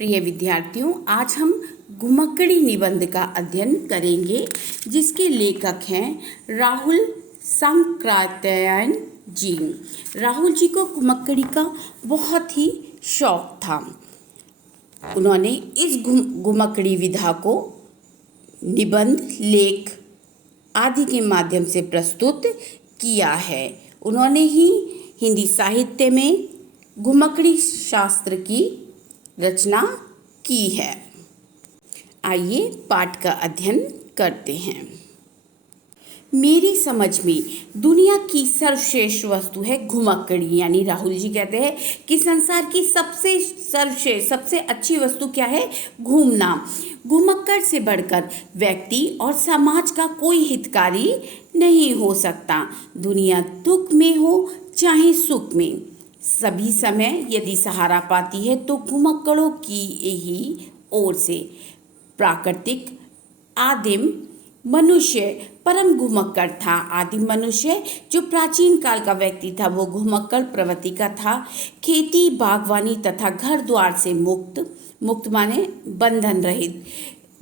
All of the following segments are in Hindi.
प्रिय विद्यार्थियों, आज हम घुमक्कड़ी निबंध का अध्ययन करेंगे जिसके लेखक हैं राहुल सांकृत्यायन जी। राहुल जी को घुमक्कड़ी का बहुत ही शौक था। उन्होंने इस घुमक्कड़ी विधा को निबंध, लेख आदि के माध्यम से प्रस्तुत किया है। उन्होंने ही हिंदी साहित्य में घुमक्कड़ी शास्त्र की रचना की है। आइए पाठ का अध्ययन करते हैं। मेरी समझ में दुनिया की सर्वश्रेष्ठ वस्तु है घुमक्कड़ी। यानी राहुल जी कहते हैं कि संसार की सबसे सर्वश्रेष्ठ, सबसे अच्छी वस्तु क्या है? घूमना। घुमक्कड़ से बढ़कर व्यक्ति और समाज का कोई हितकारी नहीं हो सकता। दुनिया दुख में हो चाहे सुख में, सभी समय यदि सहारा पाती है तो घुमक्कड़ों की ही ओर से। प्राकृतिक आदिम मनुष्य परम घुमक्कड़ था। आदिम मनुष्य जो प्राचीन काल का व्यक्ति था वो घुमक्कड़ प्रवृत्ति का था। खेती, बागवानी तथा घर द्वार से मुक्त माने बंधन रहित,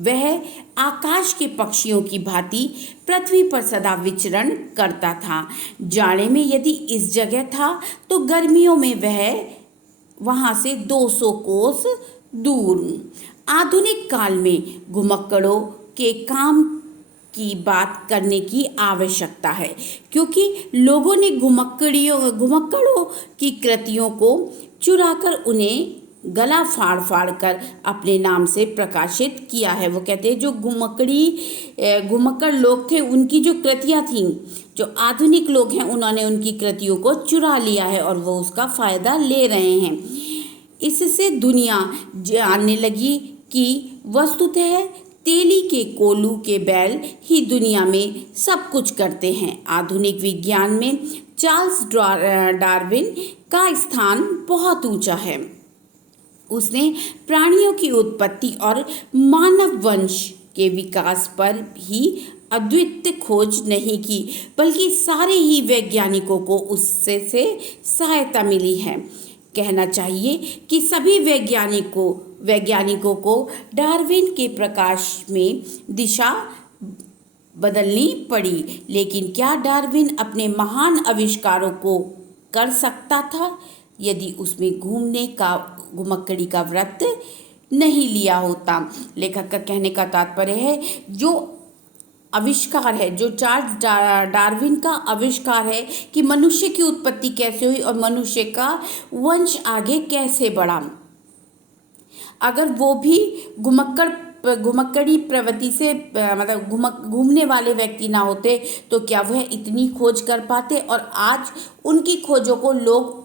वह आकाश के पक्षियों की भांति पृथ्वी पर सदा विचरण करता था। जाड़े में यदि इस जगह था तो गर्मियों में वह वहाँ से 200 कोस दूर। आधुनिक काल में घुमक्कड़ों के काम की बात करने की आवश्यकता है, क्योंकि लोगों ने घुमक्कड़ों की कृतियों को चुराकर उन्हें गला फाड़ फाड़ कर अपने नाम से प्रकाशित किया है। वो कहते हैं जो घुमक्कड़ लोग थे उनकी जो कृतियाँ थीं, जो आधुनिक लोग हैं उन्होंने उनकी कृतियों को चुरा लिया है और वो उसका फ़ायदा ले रहे हैं। इससे दुनिया जानने लगी कि वस्तुतः तेली के कोल्हू के बैल ही दुनिया में सब कुछ करते हैं। आधुनिक विज्ञान में चार्ल्स डार्विन का स्थान बहुत ऊंचा है। उसने प्राणियों की उत्पत्ति और मानव वंश के विकास पर ही अद्वितीय खोज नहीं की, बल्कि सारे ही वैज्ञानिकों को उससे सहायता मिली है। कहना चाहिए कि सभी वैज्ञानिकों को डार्विन के प्रकाश में दिशा बदलनी पड़ी। लेकिन क्या डार्विन अपने महान आविष्कारों को कर सकता था यदि उसमें घुमक्कड़ी का व्रत नहीं लिया होता? लेखक का कहने का तात्पर्य है जो आविष्कार है, जो चार्ल्स डार्विन का आविष्कार है कि मनुष्य की उत्पत्ति कैसे हुई और मनुष्य का वंश आगे कैसे बढ़ा, अगर वो भी घुमक्कड़ी प्रवृत्ति से मतलब घूमने वाले व्यक्ति ना होते तो क्या वह इतनी खोज कर पाते? और आज उनकी खोजों को लोग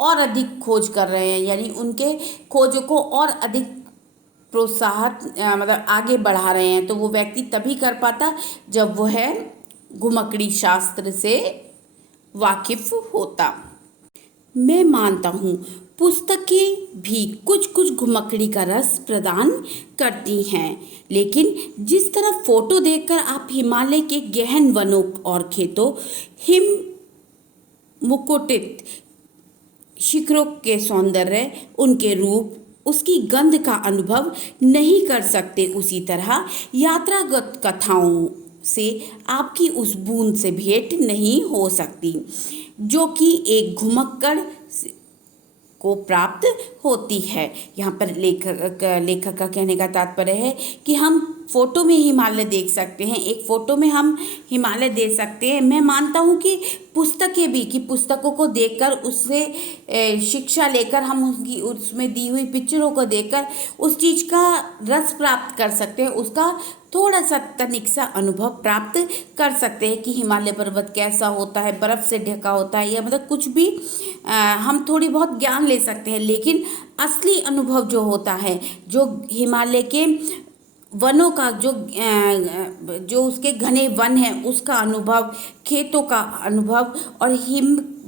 और अधिक खोज कर रहे हैं, यानी उनके खोजों को और अधिक प्रोत्साहित आगे बढ़ा रहे हैं। तो वो व्यक्ति तभी कर पाता जब वो है घुमक्कड़ी शास्त्र से वाकिफ होता। मैं मानता हूँ पुस्तकें भी कुछ कुछ घुमक्कड़ी का रस प्रदान करती हैं, लेकिन जिस तरह फोटो देखकर आप हिमालय के गहन वनों और खेतों, हिम मुकुटित शिखरों के सौंदर्य, उनके रूप, उसकी गंध का अनुभव नहीं कर सकते, उसी तरह यात्रागत कथाओं से आपकी उस बूंद से भेंट नहीं हो सकती जो कि एक घुमक्कड़ को प्राप्त होती है। यहाँ पर लेखक का कहने का तात्पर्य है कि हम फोटो में हिमालय देख सकते हैं, एक फ़ोटो में हम हिमालय देख सकते हैं। मैं मानता हूँ कि पुस्तकें भी, कि पुस्तकों को देखकर उससे शिक्षा लेकर हम उसमें दी हुई पिक्चरों को देखकर उस चीज़ का रस प्राप्त कर सकते हैं, उसका थोड़ा सा तनिक सा अनुभव प्राप्त कर सकते हैं कि हिमालय पर्वत कैसा होता है, बर्फ़ से ढका होता है, या मतलब कुछ भी हम थोड़ी बहुत ज्ञान ले सकते हैं। लेकिन असली अनुभव जो होता है, जो हिमालय के वनों का जो उसके घने वन है उसका अनुभव, खेतों का अनुभव और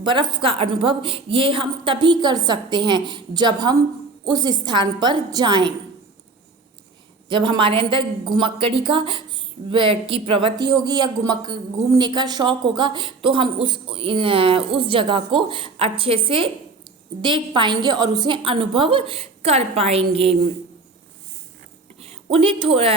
बर्फ़ का अनुभव, ये हम तभी कर सकते हैं जब हम उस स्थान पर जाएं, जब हमारे अंदर घुमक्कड़ी की प्रवृत्ति होगी या घूमने का शौक़ होगा, तो हम उस जगह को अच्छे से देख पाएंगे और उसे अनुभव कर पाएंगे। उन्हें थोड़ा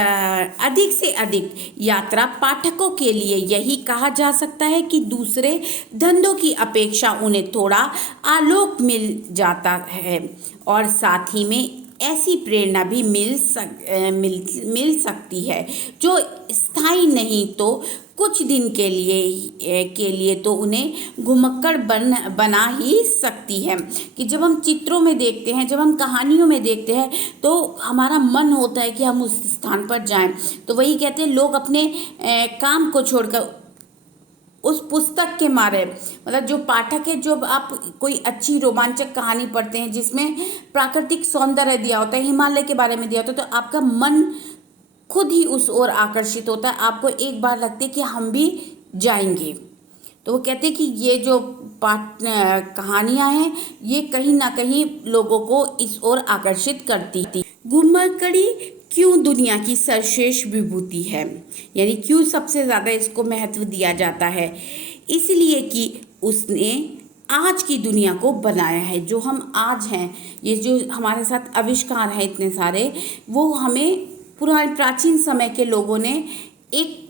अधिक से अधिक यात्रा पाठकों के लिए यही कहा जा सकता है कि दूसरे धंधों की अपेक्षा उन्हें थोड़ा आलोक मिल जाता है और साथ ही में ऐसी प्रेरणा भी मिल सकती है जो स्थायी नहीं तो कुछ दिन के लिए तो उन्हें घुमक्कड़ बना ही सकती है। कि जब हम चित्रों में देखते हैं, जब हम कहानियों में देखते हैं तो हमारा मन होता है कि हम उस स्थान पर जाएं। तो वही कहते हैं, लोग अपने काम को छोड़कर उस पुस्तक के मारे, मतलब जो पाठक है, जब आप कोई अच्छी रोमांचक कहानी पढ़ते हैं जिसमें प्राकृतिक सौंदर्य दिया होता है, हिमालय के बारे में दिया होता है, तो आपका मन खुद ही उस ओर आकर्षित होता है। आपको एक बार लगता है कि हम भी जाएंगे। तो वो कहते हैं कि ये जो कहानियाँ हैं ये कहीं ना कहीं लोगों को इस ओर आकर्षित करती थी। घुमक्कड़ी क्यों दुनिया की सर्वश्रेष्ठ विभूति है, यानी क्यों सबसे ज़्यादा इसको महत्व दिया जाता है? इसलिए कि उसने आज की दुनिया को बनाया है। जो हम आज हैं, ये जो हमारे साथ आविष्कार हैं इतने सारे, वो हमें पुराने प्राचीन समय के लोगों ने एक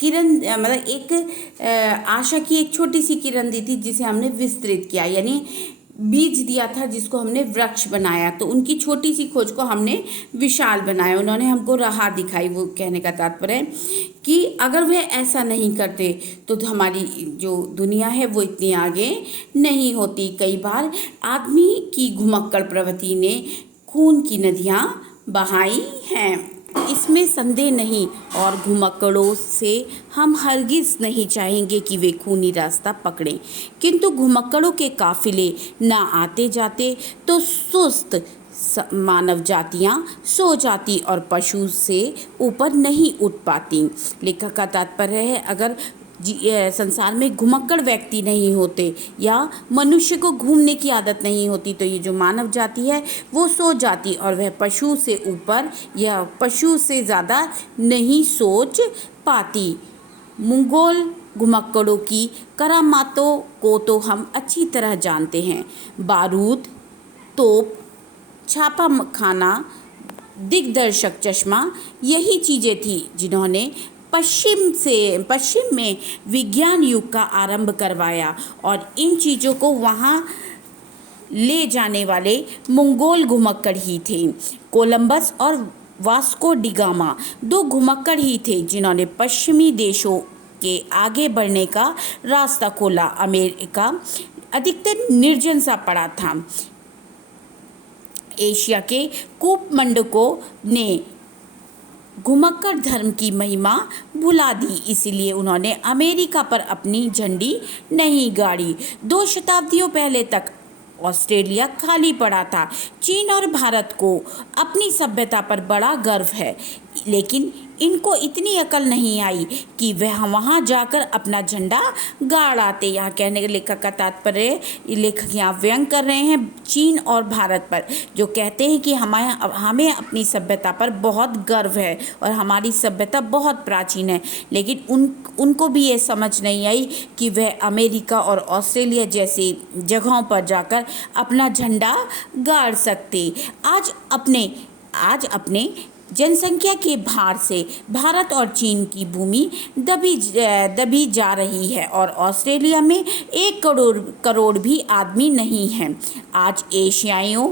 किरण, मतलब एक आशा की एक छोटी सी किरण दी थी जिसे हमने विस्तृत किया, यानी बीज दिया था जिसको हमने वृक्ष बनाया। तो उनकी छोटी सी खोज को हमने विशाल बनाया, उन्होंने हमको राह दिखाई। वो कहने का तात्पर्य है कि अगर वे ऐसा नहीं करते तो हमारी जो दुनिया है वो इतनी आगे नहीं होती। कई बार आदमी की घुमक्कड़ प्रवृत्ति ने खून की नदियाँ बहाई हैं, इसमें संदेह नहीं, और घुमक्कड़ों से हम हरगिज़ नहीं चाहेंगे कि वे खूनी रास्ता पकड़ें। किंतु घुमक्कड़ों के काफिले ना आते जाते तो सुस्त मानव जातियाँ सो जाती और पशु से ऊपर नहीं उठ पाती। लेखक का तात्पर्य है, अगर संसार में घुमक्कड़ व्यक्ति नहीं होते या मनुष्य को घूमने की आदत नहीं होती तो ये जो मानव जाति है वो सो जाती और वह पशु से ऊपर या पशु से ज़्यादा नहीं सोच पाती। मंगोल घुमक्कड़ों की करामातों को तो हम अच्छी तरह जानते हैं। बारूद, तोप, छापा खाना, दिग्दर्शक चश्मा, यही चीज़ें थी जिन्होंने पश्चिम में विज्ञान युग का आरंभ करवाया, और इन चीज़ों को वहाँ ले जाने वाले मंगोल घुमक्कड़ ही थे। कोलंबस और वास्को डी गामा दो घुमक्कड़ ही थे जिन्होंने पश्चिमी देशों के आगे बढ़ने का रास्ता खोला। अमेरिका अधिकतर निर्जन सा पड़ा था। एशिया के कूपमंडकों ने घुमक्कड़ धर्म की महिमा भुला दी, इसीलिए उन्होंने अमेरिका पर अपनी झंडी नहीं गाड़ी। 2 शताब्दियों पहले तक ऑस्ट्रेलिया खाली पड़ा था। चीन और भारत को अपनी सभ्यता पर बड़ा गर्व है, लेकिन इनको इतनी अकल नहीं आई कि वह वहाँ जाकर अपना झंडा गाड़ आते। यहाँ कहने के लेखक का तात्पर्य, लेखक यहाँ व्यंग कर रहे हैं चीन और भारत पर, जो कहते हैं कि हमें अपनी सभ्यता पर बहुत गर्व है और हमारी सभ्यता बहुत प्राचीन है, लेकिन उनको भी ये समझ नहीं आई कि वह अमेरिका और ऑस्ट्रेलिया जैसी जगहों पर जाकर अपना झंडा गाड़ सकते। आज अपने जनसंख्या के भार से भारत और चीन की भूमि दबी जा रही है और ऑस्ट्रेलिया में 1 करोड़ भी आदमी नहीं हैं। आज एशियाइयों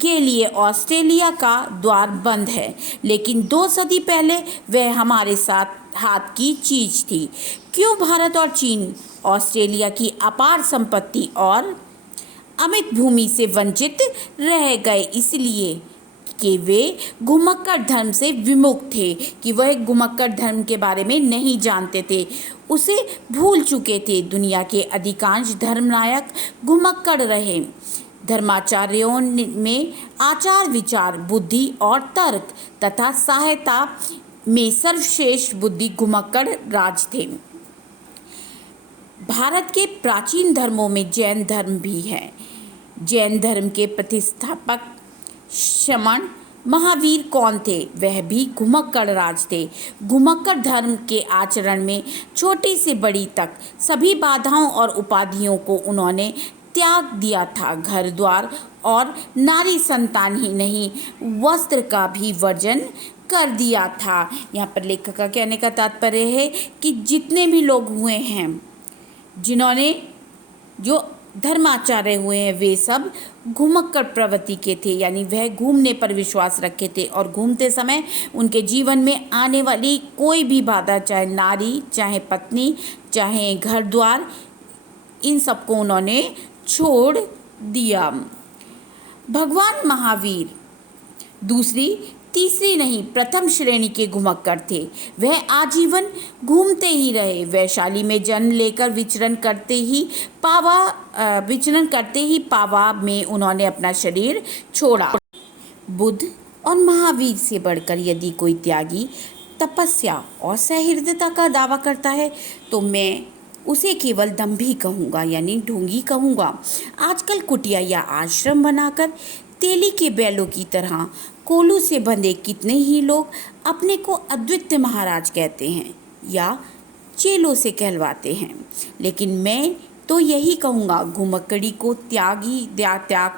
के लिए ऑस्ट्रेलिया का द्वार बंद है, लेकिन 2 सदी पहले वह हमारे साथ हाथ की चीज थी। क्यों भारत और चीन ऑस्ट्रेलिया की अपार संपत्ति और अमित भूमि से वंचित रह गए? इसलिए कि वे घुमक्कड़ धर्म से विमुख थे, कि वह घुमक्कड़ धर्म के बारे में नहीं जानते थे, उसे भूल चुके थे। दुनिया के अधिकांश धर्मनायक घुमक्कड़ रहे। धर्माचार्यों में आचार विचार, बुद्धि और तर्क तथा सहायता में सर्वश्रेष्ठ बुद्धि घुमक्कड़ राज थे। भारत के प्राचीन धर्मों में जैन धर्म भी है। जैन धर्म के प्रतिष्ठापक श्रमण महावीर कौन थे? वह भी घुमक्कड़ राज थे। घुमक्कड़ धर्म के आचरण में छोटी से बड़ी तक सभी बाधाओं और उपाधियों को उन्होंने त्याग दिया था। घर द्वार और नारी संतान ही नहीं, वस्त्र का भी वर्जन कर दिया था। यहाँ पर लेखक का कहने का तात्पर्य है कि जितने भी लोग हुए हैं, जिन्होंने जो धर्माचार्य हुए हैं, वे सब घुमक्कड़ प्रवृत्ति के थे, यानी वह घूमने पर विश्वास रखते थे और घूमते समय उनके जीवन में आने वाली कोई भी बाधा, चाहे नारी, चाहे पत्नी, चाहे घर द्वार, इन सबको उन्होंने छोड़ दिया। भगवान महावीर दूसरी तीसरी नहीं, प्रथम श्रेणी के घुमक्कड़ थे। वह आजीवन घूमते ही रहे। वैशाली में जन्म लेकर विचरण करते ही पावा में उन्होंने अपना शरीर छोड़ा। बुद्ध और महावीर से बढ़कर यदि कोई त्यागी तपस्या और सहृदयता का दावा करता है तो मैं उसे केवल दंभी कहूँगा, यानी ढोंगी कहूँगा। आजकल कुटिया या आश्रम बनाकर तेली के बैलों की तरह कोलू से बंधे कितने ही लोग अपने को अद्वितीय महाराज कहते हैं या चेलों से कहलवाते हैं। लेकिन मैं तो यही कहूँगा, घुमक्कड़ी को त्याग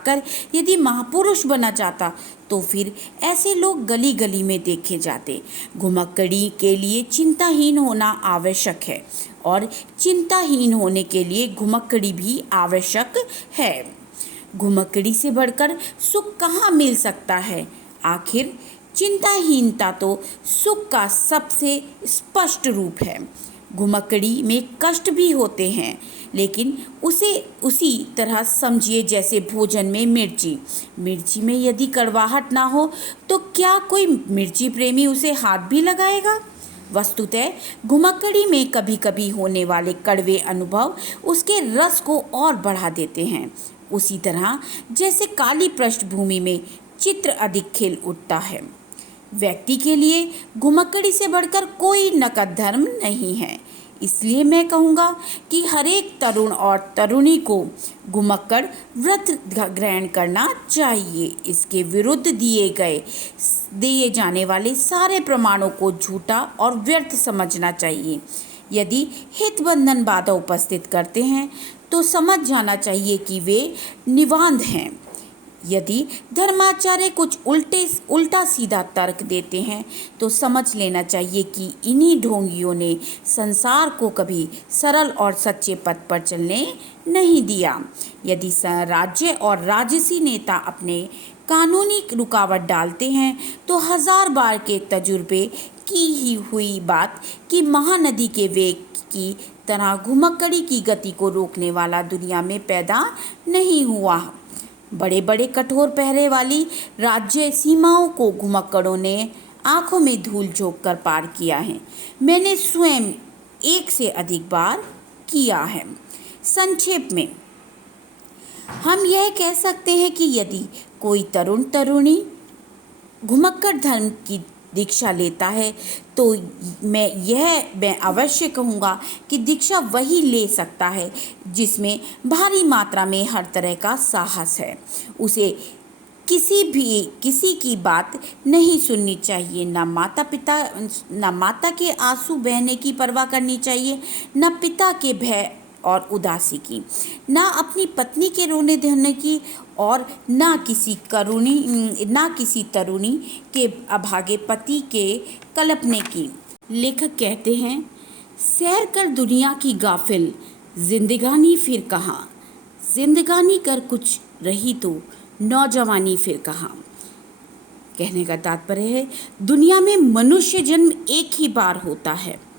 कर यदि महापुरुष बना चाहता तो फिर ऐसे लोग गली गली में देखे जाते। घुमक्कड़ी के लिए चिंताहीन होना आवश्यक है और चिंताहीन होने के लिए घुमक्कड़ी भी आवश्यक है। घुमक्कड़ी से बढ़कर सुख कहाँ मिल सकता है? आखिर चिंताहीनता तो सुख का सबसे स्पष्ट रूप है। घुमक्कड़ी में कष्ट भी होते हैं, लेकिन उसे उसी तरह समझिए जैसे भोजन में मिर्ची में यदि कड़वाहट ना हो तो क्या कोई मिर्ची प्रेमी उसे हाथ भी लगाएगा? वस्तुतः घुमक्कड़ी में कभी कभी होने वाले कड़वे अनुभव उसके रस को और बढ़ा देते हैं। उसी तरह जैसे काली पृष्ठभूमि में चित्र अधिक खिल उठता है। व्यक्ति के लिए घुमक्कड़ी से बढ़कर कोई नकद धर्म नहीं है। इसलिए मैं कहूँगा कि हर एक तरुण और तरुणी को घुमक्कड़ व्रत ग्रहण करना चाहिए। इसके विरुद्ध दिए जाने वाले सारे प्रमाणों को झूठा और व्यर्थ समझना चाहिए। यदि हितबंधन बाधा उपस्थित करते हैं तो समझ जाना चाहिए कि वे निवांध हैं। यदि धर्माचार्य कुछ उल्टा सीधा तर्क देते हैं तो समझ लेना चाहिए कि इन्हीं ढोंगियों ने संसार को कभी सरल और सच्चे पथ पर चलने नहीं दिया। यदि राज्य और राजसी नेता अपने कानूनी रुकावट डालते हैं तो 1000 बार के तजुर्बे की ही हुई बात कि महानदी के वेग की तरह घुमक्कड़ी की गति को रोकने वाला दुनिया में पैदा नहीं हुआ। बड़े बड़े कठोर पहरे वाली राज्य सीमाओं को घुमक्कड़ों ने आंखों में धूल झोंक कर पार किया है। मैंने स्वयं 1 से अधिक बार किया है। संक्षेप में हम यह कह सकते हैं कि यदि कोई तरुण तरुणी घुमक्कड़ धर्म की दीक्षा लेता है तो मैं अवश्य कहूँगा कि दीक्षा वही ले सकता है जिसमें भारी मात्रा में हर तरह का साहस है। उसे किसी की बात नहीं सुननी चाहिए। न माता के आंसू बहने की परवाह करनी चाहिए, न पिता के भय और उदासी की, ना अपनी पत्नी के रोने धोने की और ना किसी तरुणी के अभागे पति के कल्पने की। लेखक कहते हैं, सैर कर दुनिया की गाफिल, जिंदगानी फिर कहाँ। जिंदगानी कर कुछ रही तो नौजवानी फिर कहाँ। कहने का तात्पर्य है, दुनिया में मनुष्य जन्म एक ही बार होता है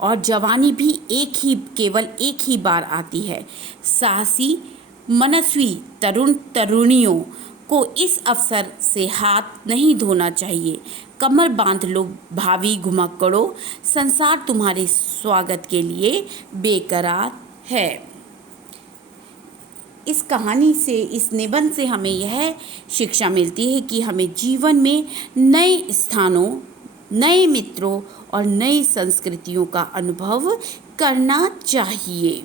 और जवानी भी केवल एक ही बार आती है। साहसी मनस्वी तरुण तरुणियों को इस अवसर से हाथ नहीं धोना चाहिए। कमर बांध लो भावी घुमक्कड़ों, संसार तुम्हारे स्वागत के लिए बेकरार है। इस कहानी से, इस निबंध से हमें यह शिक्षा मिलती है कि हमें जीवन में नए स्थानों, नए मित्रों और नई संस्कृतियों का अनुभव करना चाहिए।